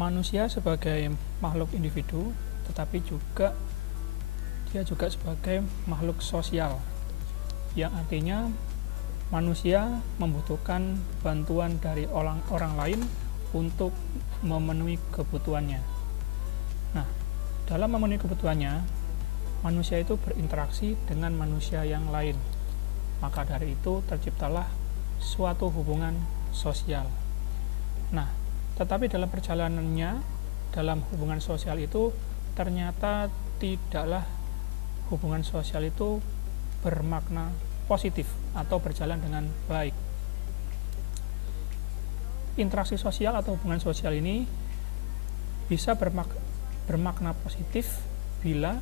Manusia sebagai makhluk individu, tetapi dia juga sebagai makhluk sosial, yang artinya manusia membutuhkan bantuan dari orang lain untuk memenuhi kebutuhannya. Nah, dalam memenuhi kebutuhannya, manusia itu berinteraksi dengan manusia yang lain. Maka dari itu terciptalah suatu hubungan sosial. Nah, tetapi dalam perjalanannya, dalam hubungan sosial itu, ternyata tidaklah hubungan sosial itu bermakna positif atau berjalan dengan baik. Interaksi sosial atau hubungan sosial ini bisa bermakna positif bila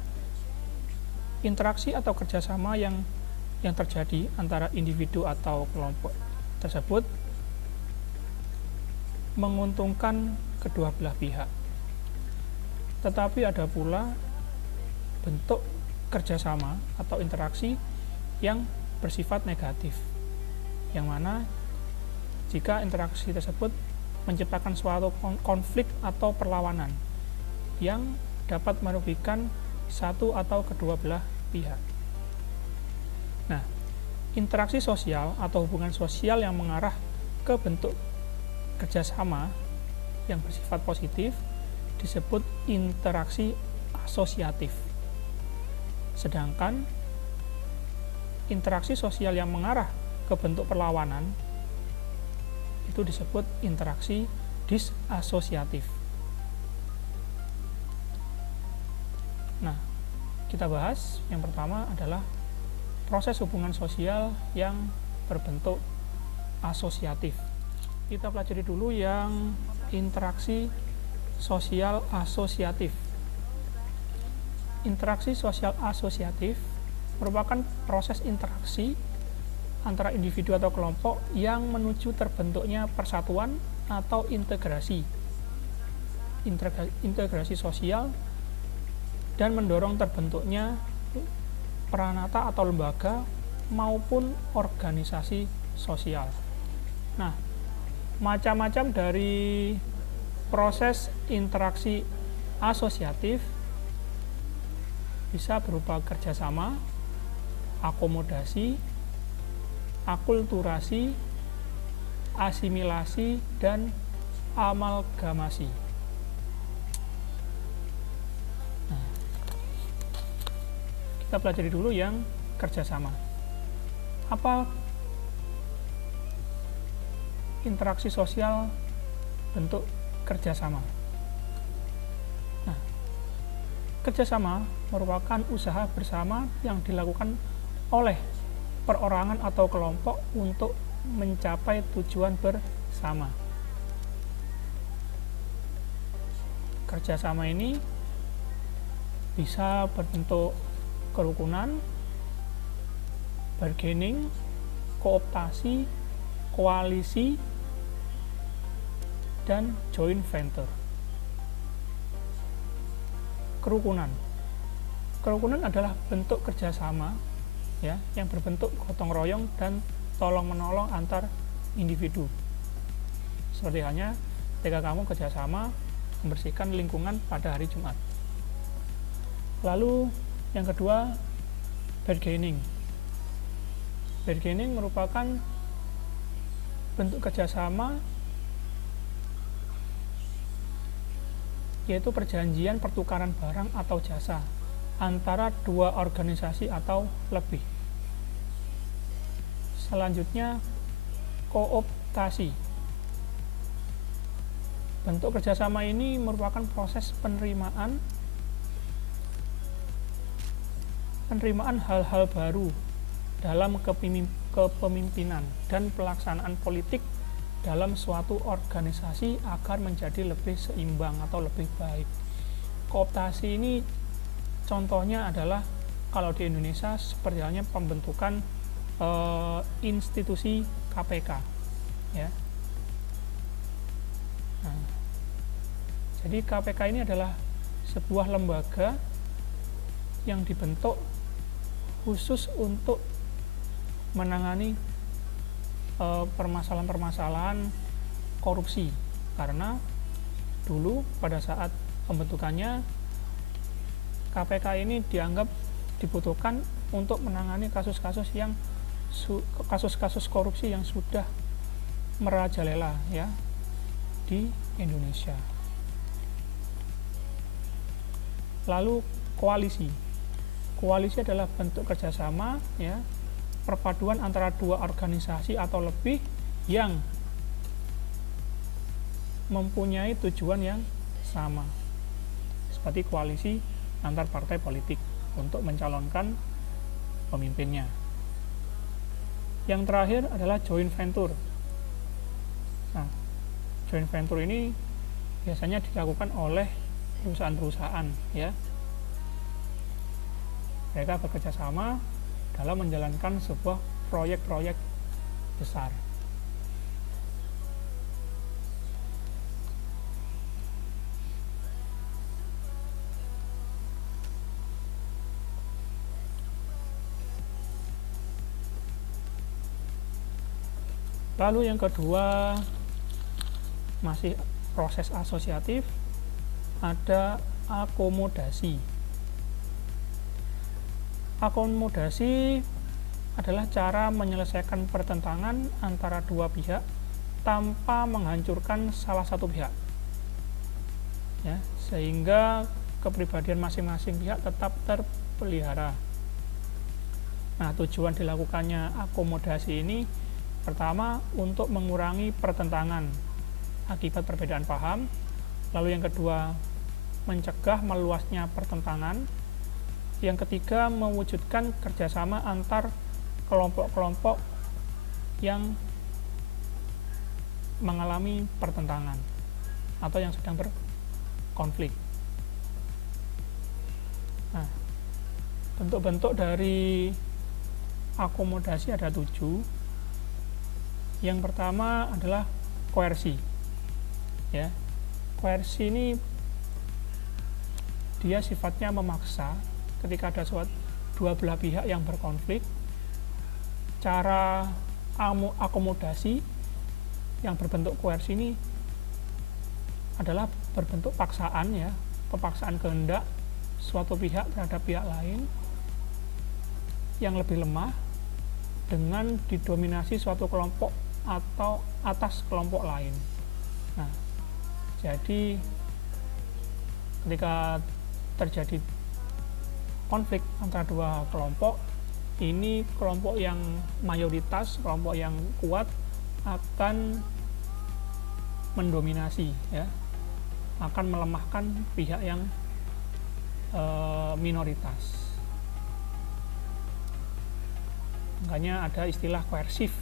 interaksi atau kerjasama yang terjadi antara individu atau kelompok tersebut menguntungkan kedua belah pihak. Tetapi ada pula bentuk kerjasama atau interaksi yang bersifat negatif, yang mana jika interaksi tersebut menciptakan suatu konflik atau perlawanan yang dapat merugikan satu atau kedua belah pihak. Nah, interaksi sosial atau hubungan sosial yang mengarah ke bentuk kerjasama yang bersifat positif disebut interaksi asosiatif. Sedangkan interaksi sosial yang mengarah ke bentuk perlawanan itu disebut interaksi disasosiatif. Nah, kita bahas yang pertama adalah proses hubungan sosial yang berbentuk asosiatif. Kita pelajari dulu yang interaksi sosial asosiatif. Interaksi sosial asosiatif merupakan proses interaksi antara individu atau kelompok yang menuju terbentuknya persatuan atau integrasi sosial dan mendorong terbentuknya peranata atau lembaga maupun organisasi sosial. Nah, macam-macam dari proses interaksi asosiatif bisa berupa kerjasama, akomodasi, akulturasi, asimilasi, dan amalgamasi. Nah, kita pelajari dulu yang kerjasama. Apa interaksi sosial bentuk kerjasama? Nah, kerjasama merupakan usaha bersama yang dilakukan oleh perorangan atau kelompok untuk mencapai tujuan bersama. Kerjasama ini bisa berbentuk kerukunan, bargaining, kooptasi, koalisi, dan joint venture. Kerukunan adalah bentuk kerjasama yang berbentuk gotong royong dan tolong menolong antar individu. Seperti halnya ketika kamu kerjasama membersihkan lingkungan pada hari Jumat. Lalu yang kedua, bargaining. Bargaining merupakan bentuk kerjasama yaitu perjanjian pertukaran barang atau jasa antara dua organisasi atau lebih. Selanjutnya, kooptasi. Bentuk kerjasama ini merupakan proses penerimaan hal-hal baru dalam kepemimpinan dan pelaksanaan politik dalam suatu organisasi agar menjadi lebih seimbang atau lebih baik. Kooptasi ini contohnya adalah kalau di Indonesia seperti halnya pembentukan institusi KPK, ya. Nah, jadi KPK ini adalah sebuah lembaga yang dibentuk khusus untuk menangani permasalahan-permasalahan korupsi, karena dulu pada saat pembentukannya, KPK ini dianggap dibutuhkan untuk menangani kasus-kasus korupsi yang sudah merajalela ya di Indonesia. Lalu koalisi adalah bentuk kerjasama ya, perpaduan antara dua organisasi atau lebih yang mempunyai tujuan yang sama, seperti koalisi antar partai politik untuk mencalonkan pemimpinnya. Yang terakhir adalah joint venture. Nah, joint venture ini biasanya dilakukan oleh perusahaan-perusahaan ya. Mereka bekerja sama dalam menjalankan sebuah proyek-proyek besar. Lalu yang kedua, masih proses asosiatif, ada akomodasi. Akomodasi adalah cara menyelesaikan pertentangan antara dua pihak tanpa menghancurkan salah satu pihak ya, sehingga kepribadian masing-masing pihak tetap terpelihara. Nah, tujuan dilakukannya akomodasi ini pertama, untuk mengurangi pertentangan akibat perbedaan paham. Lalu yang kedua, mencegah meluasnya pertentangan. Yang ketiga, mewujudkan kerjasama antar kelompok-kelompok yang mengalami pertentangan atau yang sedang berkonflik. Nah, bentuk-bentuk dari akomodasi ada 7. Yang pertama adalah koersi ya. Koersi ini dia sifatnya memaksa ketika ada dua belah pihak yang berkonflik. Cara akomodasi yang berbentuk koersi ini adalah berbentuk paksaan ya, pepaksaan kehendak suatu pihak terhadap pihak lain yang lebih lemah dengan didominasi suatu kelompok atau atas kelompok lain. Nah, jadi ketika terjadi konflik antara dua kelompok, ini kelompok yang mayoritas, kelompok yang kuat akan mendominasi ya, akan melemahkan pihak yang minoritas. Makanya ada istilah koersif.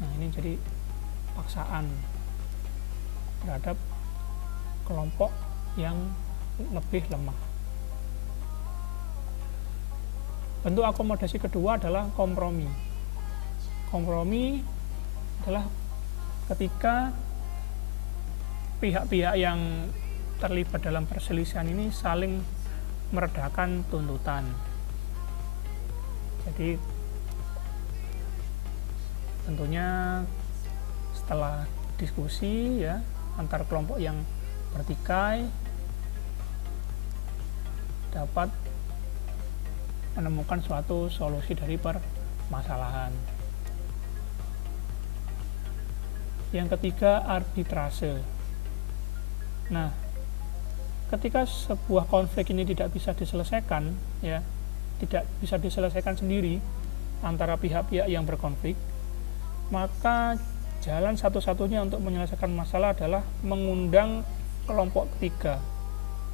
Nah, ini jadi paksaan terhadap kelompok yang lebih lemah. Bentuk akomodasi kedua adalah kompromi. Kompromi adalah ketika pihak-pihak yang terlibat dalam perselisihan ini saling meredakan tuntutan. Jadi tentunya setelah diskusi ya antar kelompok yang bertikai dapat menemukan suatu solusi dari permasalahan. Yang ketiga, arbitrase. Nah, ketika sebuah konflik ini tidak bisa diselesaikan ya, tidak bisa diselesaikan sendiri antara pihak-pihak yang berkonflik, maka jalan satu-satunya untuk menyelesaikan masalah adalah mengundang kelompok ketiga.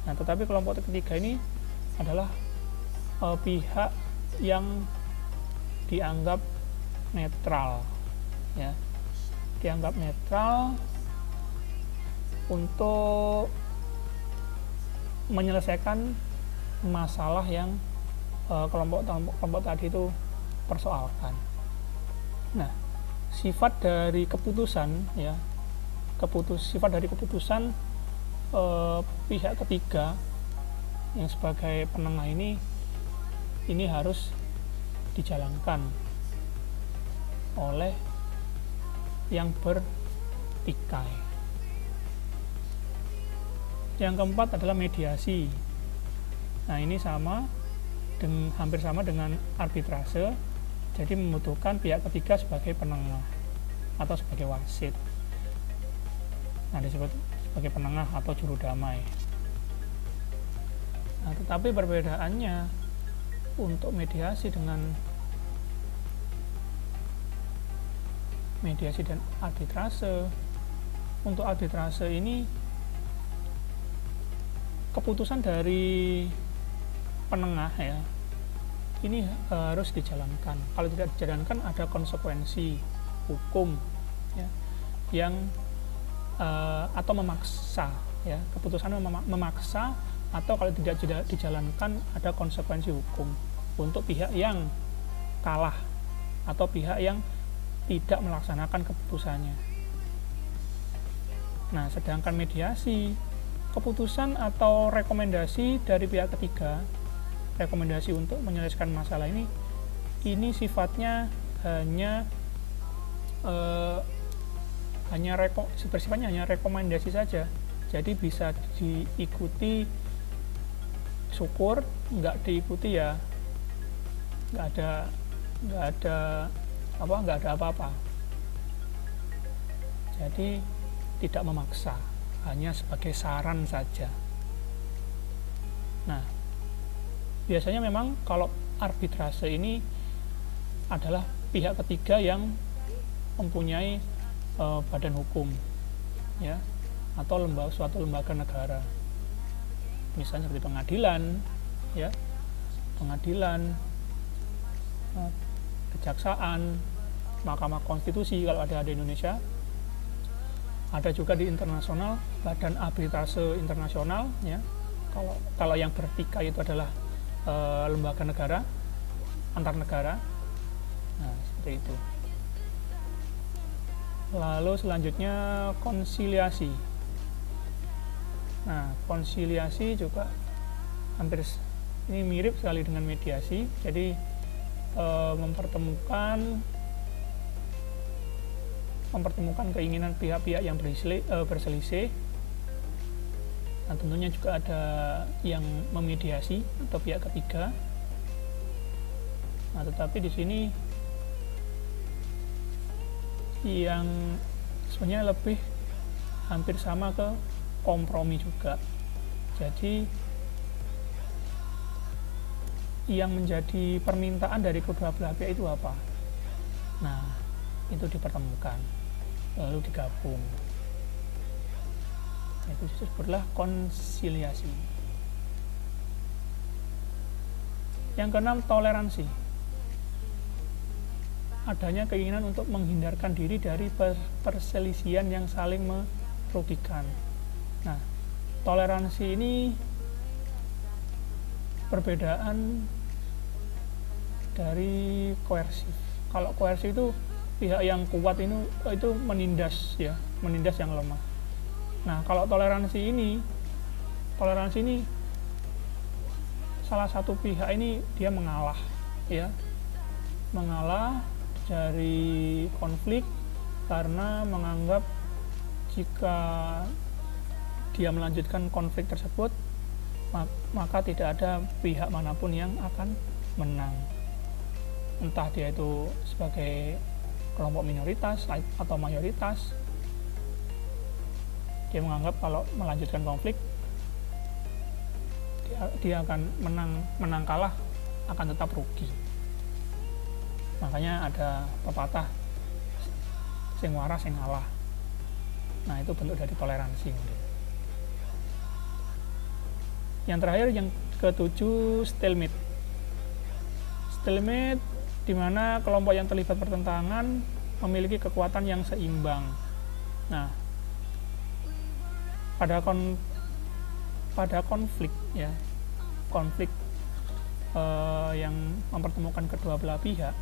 Nah, tetapi kelompok ketiga ini adalah pihak yang dianggap netral ya, dianggap netral untuk menyelesaikan masalah yang kelompok tadi itu persoalkan. Nah, sifat dari keputusan ya, sifat dari keputusan pihak ketiga yang sebagai penengah ini harus dijalankan oleh yang bertikai. Yang keempat adalah mediasi. Nah, ini hampir sama dengan arbitrase, jadi membutuhkan pihak ketiga sebagai penengah atau sebagai wasit. Nah, disebut sebagai penengah atau juru damai. Nah, tetapi perbedaannya untuk mediasi dan arbitrase. Untuk arbitrase ini keputusan dari penengah ya, ini harus dijalankan. Kalau tidak dijalankan ada konsekuensi hukum ya, yang atau memaksa ya, keputusan memaksa, atau kalau tidak dijalankan ada konsekuensi hukum untuk pihak yang kalah atau pihak yang tidak melaksanakan keputusannya. Nah, sedangkan mediasi, keputusan atau rekomendasi dari pihak ketiga, rekomendasi untuk menyelesaikan masalah ini sifatnya bersifatnya hanya rekomendasi saja. Jadi bisa diikuti syukur, nggak diikuti ya nggak ada apa-apa. Jadi tidak memaksa, hanya sebagai saran saja. Nah, biasanya memang kalau arbitrase ini adalah pihak ketiga yang mempunyai badan hukum ya, atau suatu lembaga negara, misalnya seperti pengadilan, kejaksaan, Mahkamah Konstitusi kalau ada di Indonesia. Ada juga di internasional, badan arbitrase internasional ya. Kalau yang bertikai itu adalah lembaga negara, antar negara. Nah, seperti itu. Lalu selanjutnya konsiliasi. Nah, konsiliasi juga hampir ini mirip sekali dengan mediasi. Jadi mempertemukan keinginan pihak-pihak yang berselisih. Nah, tentunya juga ada yang memediasi atau pihak ketiga. Nah, tetapi di sini yang sebenarnya lebih hampir sama ke kompromi juga. Jadi yang menjadi permintaan dari kedua belah pihak itu apa? Nah, itu dipertemukan lalu digabung. Itu disebutlah konsiliasi. Yang keenam, toleransi. Adanya keinginan untuk menghindarkan diri dari perselisihan yang saling merugikan. Nah, toleransi ini perbedaan dari koersif. Kalau koersif itu pihak yang kuat itu menindas yang lemah. Nah, kalau toleransi ini salah satu pihak ini dia mengalah dari konflik karena menganggap jika dia melanjutkan konflik tersebut maka tidak ada pihak manapun yang akan menang, entah dia itu sebagai kelompok minoritas atau mayoritas. Dia menganggap kalau melanjutkan konflik dia akan menang kalah akan tetap rugi. Makanya ada pepatah sing waras sing ngalah. Nah, itu bentuk dari toleransi. Yang terakhir, yang ketujuh, stalemate. Stalemate di mana kelompok yang terlibat pertentangan memiliki kekuatan yang seimbang. Nah, pada konflik yang mempertemukan kedua belah pihak,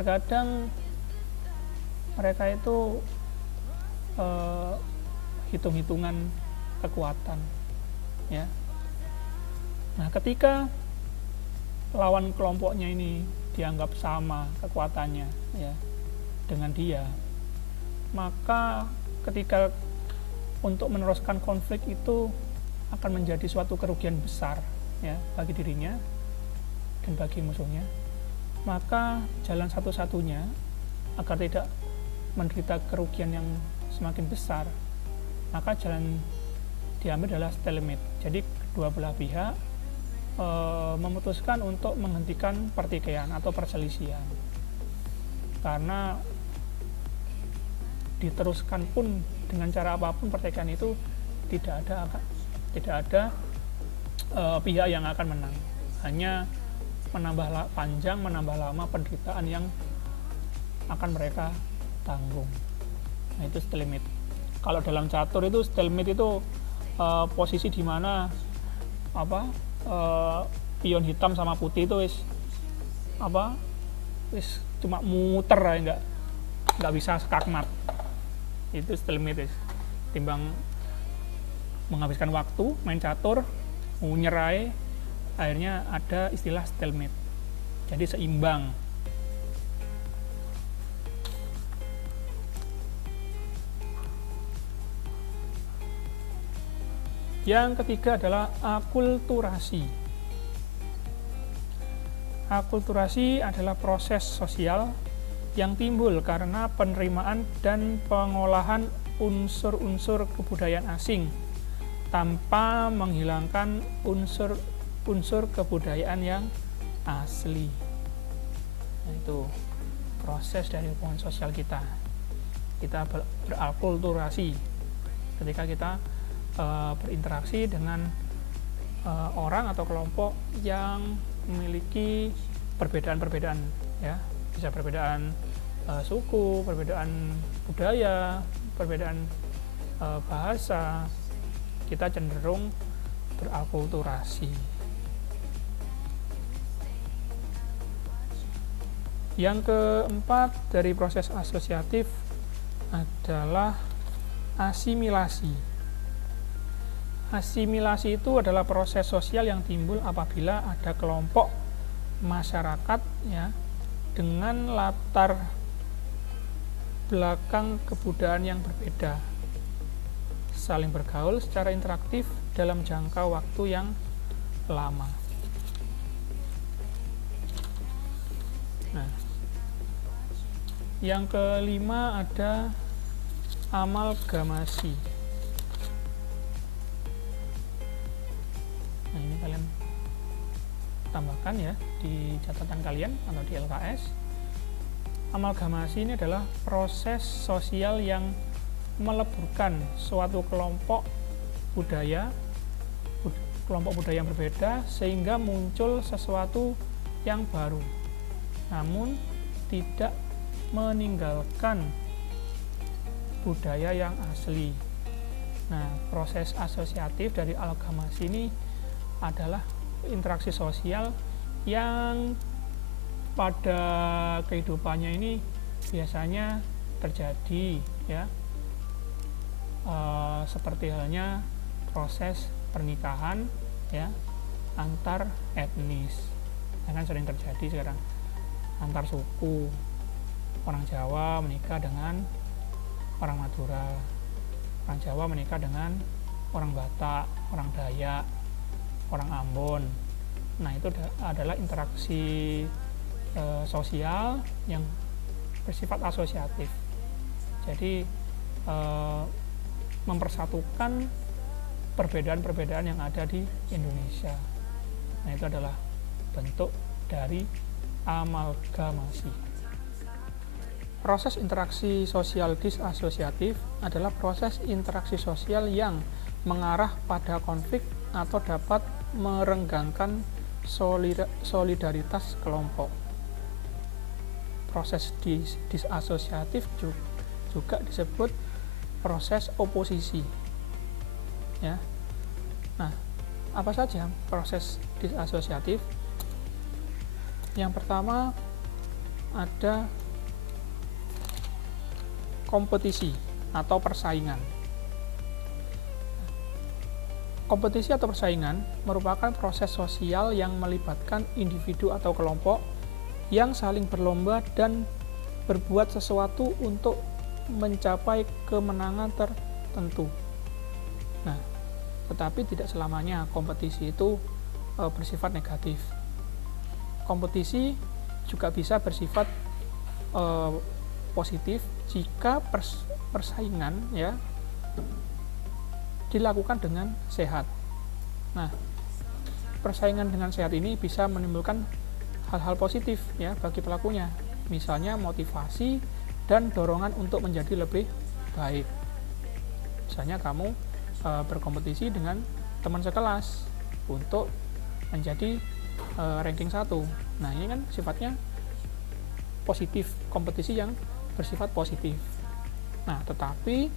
terkadang mereka itu hitung-hitungan kekuatan ya. Nah, ketika lawan kelompoknya ini dianggap sama kekuatannya ya dengan dia, maka ketika untuk meneruskan konflik itu akan menjadi suatu kerugian besar ya bagi dirinya dan bagi musuhnya, maka jalan satu-satunya agar tidak menderita kerugian yang semakin besar, maka jalan diambil adalah stalemate. Jadi kedua belah pihak memutuskan untuk menghentikan pertikaian atau perselisihan, karena diteruskan pun dengan cara apapun pertikaian itu tidak ada pihak yang akan menang, hanya menambah lama penderitaan yang akan mereka tanggung. Nah, itu stalemate. Kalau dalam catur itu stalemate itu posisi di mana pion hitam sama putih itu wis cuma muter aja, nggak bisa skakmat. Itu stalemate, timbang menghabiskan waktu main catur menyerai, akhirnya ada istilah stalemate, jadi seimbang. Yang ketiga adalah akulturasi. Akulturasi adalah proses sosial yang timbul karena penerimaan dan pengolahan unsur-unsur kebudayaan asing tanpa menghilangkan unsur kebudayaan yang asli. Nah, itu proses dari hubungan sosial kita. Kita berakulturasi ketika kita berinteraksi dengan orang atau kelompok yang memiliki perbedaan-perbedaan, ya, bisa perbedaan suku, perbedaan budaya, perbedaan bahasa. Kita cenderung berakulturasi. Yang keempat dari proses asosiatif adalah asimilasi. Asimilasi itu adalah proses sosial yang timbul apabila ada kelompok masyarakat ya dengan latar belakang kebudayaan yang berbeda saling bergaul secara interaktif dalam jangka waktu yang lama. Nah, yang kelima ada amalgamasi. Nah, ini kalian tambahkan ya di catatan kalian atau di LKS. Amalgamasi ini adalah proses sosial yang meleburkan suatu kelompok budaya yang berbeda sehingga muncul sesuatu yang baru, namun tidak meninggalkan budaya yang asli. Nah, proses asosiatif dari amalgamasi ini adalah interaksi sosial yang pada kehidupannya ini biasanya terjadi ya, seperti halnya proses pernikahan ya antar etnis, yang kan sering terjadi sekarang, antar suku, orang Jawa menikah dengan orang Madura, orang Jawa menikah dengan orang Batak, orang Dayak, orang Ambon. Nah, itu adalah interaksi sosial yang bersifat asosiatif. Jadi mempersatukan perbedaan-perbedaan yang ada di Indonesia. Nah, itu adalah bentuk dari amalgamasi. Proses interaksi sosial disasosiatif adalah proses interaksi sosial yang mengarah pada konflik atau dapat merenggangkan solidaritas kelompok. Proses disasosiatif juga disebut proses oposisi. Ya. Nah, apa saja proses disasosiatif? Yang pertama ada kompetisi atau persaingan. Kompetisi atau persaingan merupakan proses sosial yang melibatkan individu atau kelompok yang saling berlomba dan berbuat sesuatu untuk mencapai kemenangan tertentu. Nah, tetapi tidak selamanya kompetisi itu bersifat negatif. Kompetisi juga bisa bersifat positif jika persaingan ya dilakukan dengan sehat. Nah, persaingan dengan sehat ini bisa menimbulkan hal-hal positif ya bagi pelakunya, misalnya motivasi dan dorongan untuk menjadi lebih baik. Misalnya kamu berkompetisi dengan teman sekelas untuk menjadi ranking 1. Nah, ini kan sifatnya positif, kompetisi yang bersifat positif. Nah, tetapi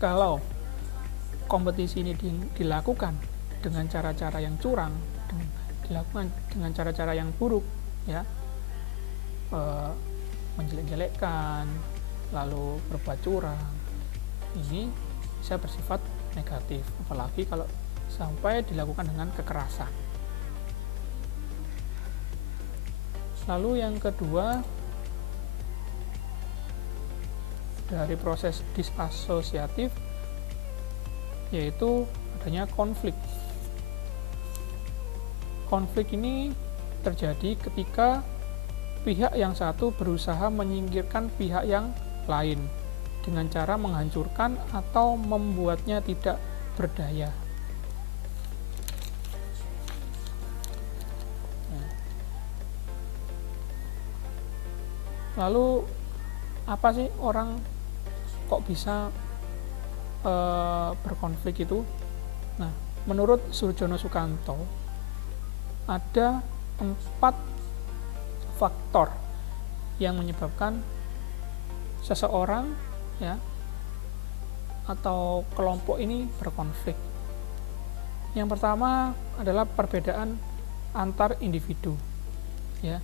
kalau kompetisi ini dilakukan dengan cara-cara yang curang, dilakukan dengan cara-cara yang buruk ya, menjelek-jelekkan, lalu berbuat curang, ini bisa bersifat negatif, apalagi kalau sampai dilakukan dengan kekerasan. Lalu yang kedua, dari proses disasosiatif, yaitu adanya konflik. Konflik ini terjadi ketika pihak yang satu berusaha menyingkirkan pihak yang lain dengan cara menghancurkan atau membuatnya tidak berdaya. Lalu apa sih orang kok bisa berkonflik itu? Nah, menurut Surjono Sukanto ada 4 faktor yang menyebabkan seseorang ya atau kelompok ini berkonflik. Yang pertama adalah perbedaan antar individu ya,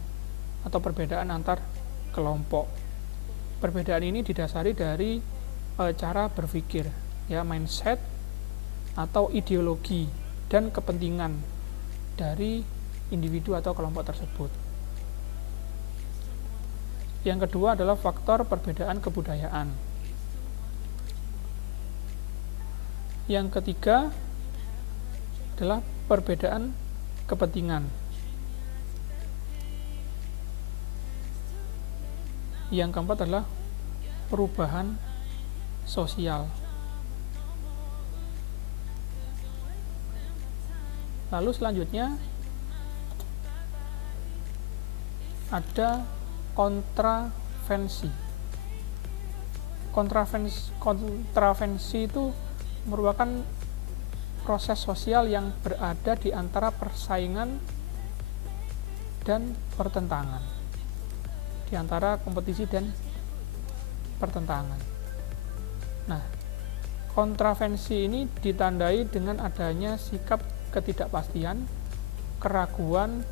atau perbedaan antar kelompok. Perbedaan ini didasari dari cara berpikir ya, mindset atau ideologi dan kepentingan dari individu atau kelompok tersebut. Yang kedua adalah faktor perbedaan kebudayaan. Yang ketiga adalah perbedaan kepentingan. Yang keempat adalah perubahan sosial. Lalu selanjutnya ada kontravensi. Kontravensi itu merupakan proses sosial yang berada di antara persaingan dan pertentangan, di antara kompetisi dan pertentangan. Nah, kontravensi ini ditandai dengan adanya sikap ketidakpastian, keraguan,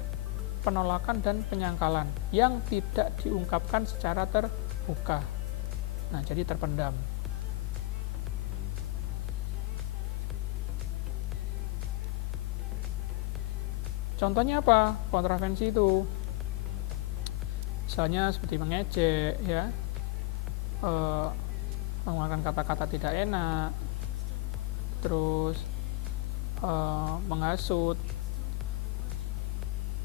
penolakan, dan penyangkalan yang tidak diungkapkan secara terbuka. Nah, jadi terpendam. Contohnya apa? Kontravensi itu misalnya seperti mengejek ya, menggunakan kata-kata tidak enak, terus menghasut,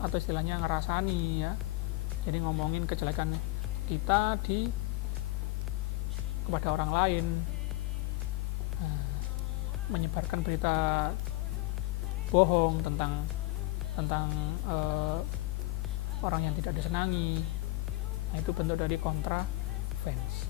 atau istilahnya ngerasani ya, jadi ngomongin kejelekan kita kepada orang lain, menyebarkan berita bohong tentang orang yang tidak disenangi. Nah, itu bentuk dari kontravensi.